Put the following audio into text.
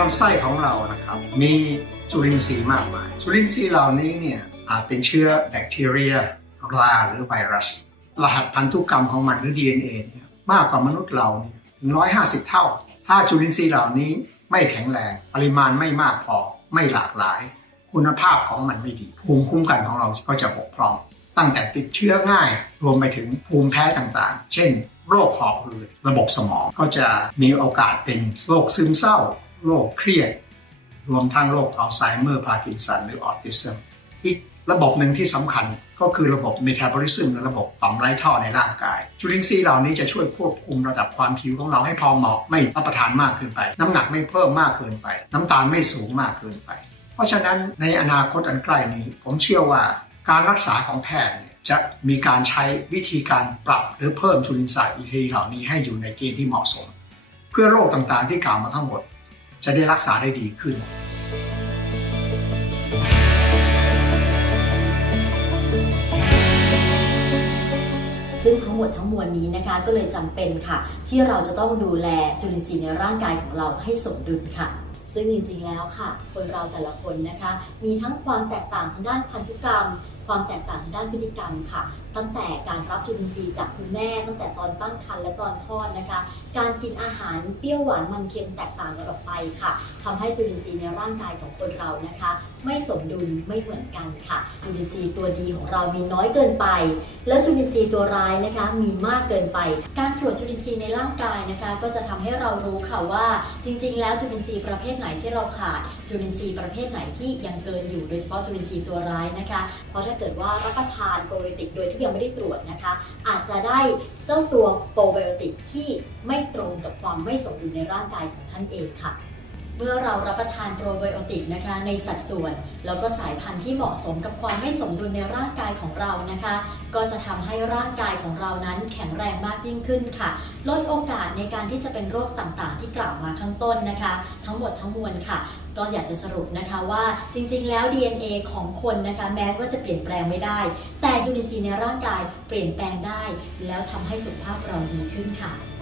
ลำไส้ของเรานะครับ มีจุลินทรีย์มากมาย จุลินทรีย์เหล่านี้เนี่ยอาจเป็นเชื้อแบคทีเรียราหรือไวรัส รหัสพันธุกรรมของมันหรือ DNA เนี่ยมากกว่ามนุษย์เราเนี่ยถึง 150 เท่า ถ้าจุลินทรีย์เหล่านี้ไม่แข็งแรง ปริมาณไม่มากพอไม่หลากหลาย คุณภาพของมันไม่ดี ภูมิคุ้มกันของเราก็จะบกพร่อง ตั้งแต่ติดเชื้อง่าย รวมไปถึงภูมิแพ้ต่างๆ เช่น โรคหอบหืดระบบสมองก็จะมีโอกาสเป็นโรคซึมเศร้า โรคเครียด รวมทั้งโรคอัลไซเมอร์พาร์กินสันหรือออทิสมอีกระบบหนึ่งที่สำคัญก็คือระบบเมตาบอลิซึมหรือระบบต่อมไร้ท่อในร่างกาย จุลินทรีย์เหล่านี้จะช่วยควบคุมระดับความผิวของเราให้พอเหมาะไม่รับประทานมากเกินไป น้ำหนักไม่เพิ่มมากเกินไป น้ำตาลไม่สูงมากเกินไป เพราะฉะนั้นในอนาคตอันใกล้นี้ ผมเชื่อว่าการรักษาของแพทย์จะมีการใช้วิธีการปรับหรือเพิ่มจุลินทรีย์เหล่านี้ให้อยู่ในเกณฑ์ที่เหมาะสม เพื่อโรคต่างๆที่กล่าวมาทั้งหมด จะได้รักษาได้ดีขึ้นซึ่งทั้งหมดทั้งมวลนี้นะคะก็เลยจำเป็นค่ะ ที่เราจะต้องดูแลจุลินทรีย์ในร่างกายของเราให้สมดุลค่ะ ซึ่งจริงๆแล้วค่ะ คนเราแต่ละคนนะคะ มีทั้งความแตกต่างทางด้านพันธุกรรม ความแตกต่างทางด้านพฤติกรรมค่ะ ตั้งแต่การรับจุลินทรีย์จากคุณแม่ ตั้งแต่ตอนตั้งครรภ์และตอนคลอดนะคะ การกินอาหารเปรี้ยวหวานมันเค็มแตกต่างกันออกไปค่ะทำให้จุลินทรีย์ในร่างกายของคนเรานะคะ ไม่สมดุลไม่เหมือนกันค่ะ จุลินทรีย์ตัวดีของเรามีน้อยเกินไป แล้วจุลินทรีย์ตัวร้ายนะคะมีมากเกินไป การตรวจจุลินทรีย์ในร่างกายนะคะ ก็จะทำให้เรารู้ค่ะว่าจริง ๆ แล้วจุลินทรีย์ประเภทไหนที่เราขาด จุลินทรีย์ประเภทไหนที่ยังเกินอยู่โดยเฉพาะจุลินทรีย์ตัวร้ายนะคะเพราะถ้าเกิดว่ารับประทานโปรไบโอติกโดยที่ยังไม่ได้ตรวจนะคะ อาจจะได้เจ้าตัวโปรไบโอติกที่ไม่ตรงกับความไม่สมดุลในร่างกายของท่านเองค่ะ เมื่อเรารับประทานโปรไบโอติกนะคะในสัดส่วน แล้วก็สายพันธุ์ที่เหมาะสมกับความไม่สมดุลในร่างกายของเรานะคะ ก็จะทำให้ร่างกายของเรานั้นแข็งแรงมากยิ่งขึ้นค่ะ ลดโอกาสในการที่จะเป็นโรคต่างๆ ที่กล่าวมาข้างต้นนะคะ ทั้งหมดทั้งมวลค่ะ ก็อยากจะสรุปนะคะว่าจริงๆ แล้ว DNA ของคนนะคะแม้ว่าจะเปลี่ยนแปลงไม่ได้ แต่จุลินทรีย์ในร่างกายเปลี่ยนแปลงได้ แล้วทำให้สุขภาพเราดีขึ้นค่ะ